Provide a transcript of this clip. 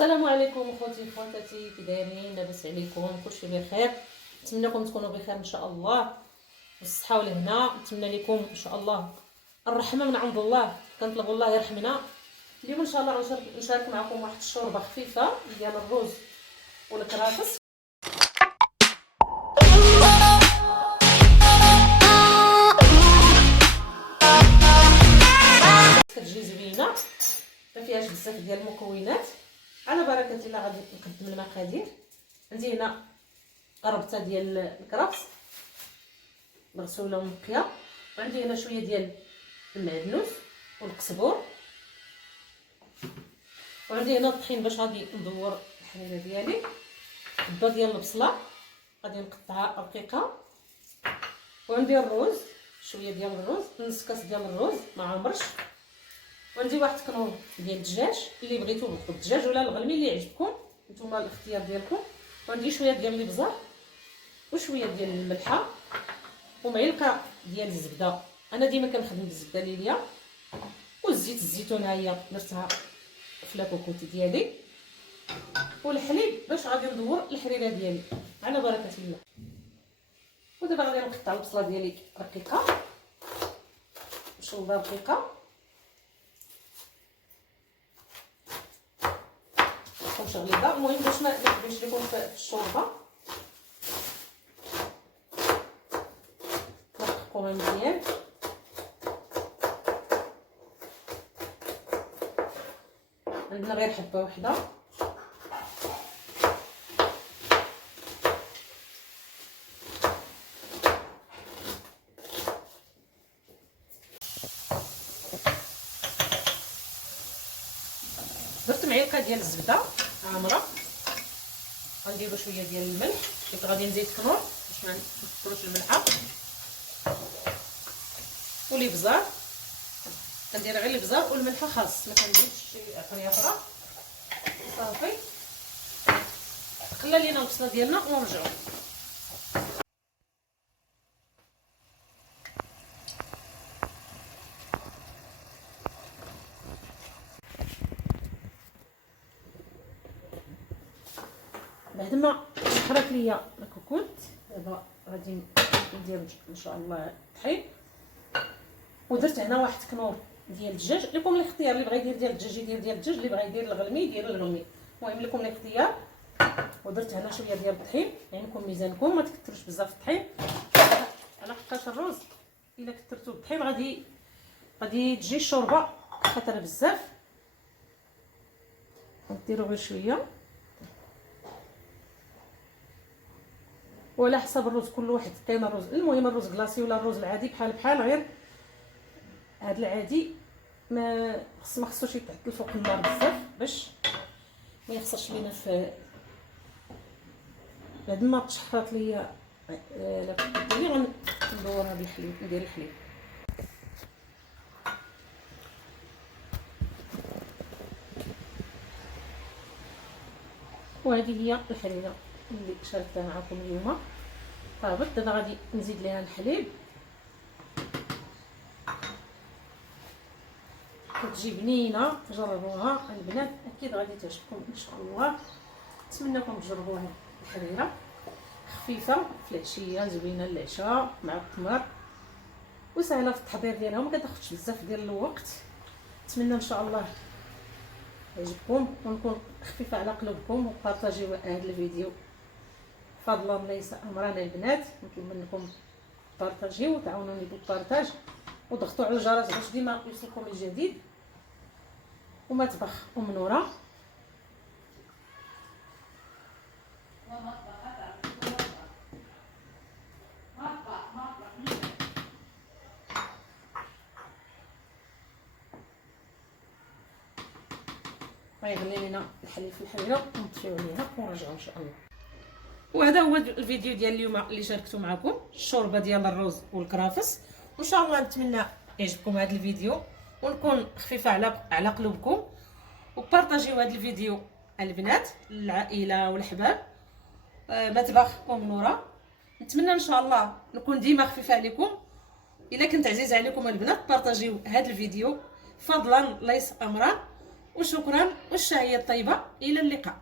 السلام عليكم اخوتي خواتاتي، كي دايرين؟ لاباس عليكم؟ كلشي بخير؟ نتمنىكم تكونوا بخير ان شاء الله، والصحه والهنا. نتمنى لكم ان شاء الله الرحمه من عند الله، كنطلبوا الله يرحمنا. اليوم ان شاء الله نشارك معكم واحد الشوربه خفيفه ديال الرز والكرافس. كتجي زوينه، ما فيهاش بزاف ديال المكونات. على بركه الله غادي نقدم المقادير. عندي هنا قربته ديال الكرفس مغسوله ومنقيه، وعندي هنا شويه ديال المعدنوس والقزبور، وعندي هنا الطحين باش غادي ندور الحريره ديالي، حبه ديال البصله غادي نقطعها رقيقه، وعندي الروز شويه ديال الروز، نص كاس ديال الروز ما عمرش، وعندي واحد كنور ديال الدجاج اللي بغيتو بغيتو الدجاج ولا الغلمي اللي يعجبكم نتوما الاختيار ديالكم، وعندي شويه ديال الابزار وشويه ديال الملحه ومعلقه ديال الزبده. انا ديما كنخدم بالزبده ليليا، والزيت الزيتون ها هي درتها في لاكوكوتي ديالي، والحليب باش غادي ندور الحريره ديالي على بركه الله. ودابا غادي نقطع البصله ديالي رقيقه وشلضه رقيقه غليظه، المهم باش ما يكبرش لكم في الشوربه. نرققوها مزيان، عندنا غير حبه وحده. درت معلقه ديال الزبده عامره، غنديرو شويه ديال الملح، حيت غادي نزيد كنور باش ما نكثروش الملحه، والابزار كندير غير الابزار والملحه خاص، ما كنديرش شي حاجه اخرى. صافي قله لينا البصله ديالنا ونرجعو. بعد ما حرك ليا الكوكوط، دابا غادي ندير ان شاء الله الطحين. ودرت هنا واحد كنور ديال الدجاج، لكم الاختيار، اللي بغى يدير ديال الدجاج يدير ديال الدجاج، اللي بغى يدير الغلمي يدير الغلمي، المهم لكم الاختيار. ودرت هنا شويه ديال الطحين، عينكم ميزانكم، ما تكثروش بزاف الطحين على حقاش الرز الا كثرتو الطحين غادي تجي الشوربه خطره بزاف. نديرو غير شويه، وعلى حسب الرز كل واحد كاين الرز، المهم الرز كلاصي ولا الرز العادي بحال غير هاد العادي ما خصوش يتعدل فوق النار بزاف باش ما يخسرش لينا. في بعد ما تشحرات ليا لاكوكوتي غندورها بالحليب، ندير الحليب. وهذه هي الحريره اللي شاركتها معكم اليوم. طابت، دابا غادي نزيد ليها الحليب. كتجي بنينه، جربوها البنات، اكيد غادي تعجبكم ان شاء الله. نتمنىكم تجربوها. الحريره خفيفه في العشيه، زوينه للعشاء مع التمر، وسهله في التحضير ديالها وما كتاخذش بزاف ديال الوقت. نتمنى ان شاء الله يعجبكم ونكون خفيفه على قلوبكم، وبارطاجيو هذا الفيديو فضلا ليس امرا البنات. نطلب منكم بارطاجيو وتعاونوني بالبارطاج، وضغطوا على الجرس باش ديما يوصلكم الجديد. ومطبخ ام نوره. غيغلي لينا الحليب في الحريره ونطفيو عليها ونرجعوا ان شاء الله. وهذا هو الفيديو ديال اليوم اللي شاركته معكم، الشوربه ديال الرز والكرافس. وان شاء الله نتمنى يعجبكم هذا الفيديو ونكون خفيفه على قلوبكم، وبارطاجيو هذا الفيديو البنات العائله والاحباب. مطبخ ام نوره. نتمنى ان شاء الله نكون ديما خفيفه عليكم. الا كنت عزيزه عليكم البنات بارطاجيو هذا الفيديو فضلا ليس امرا، وشكرا. والشعيه الطيبه. الى اللقاء.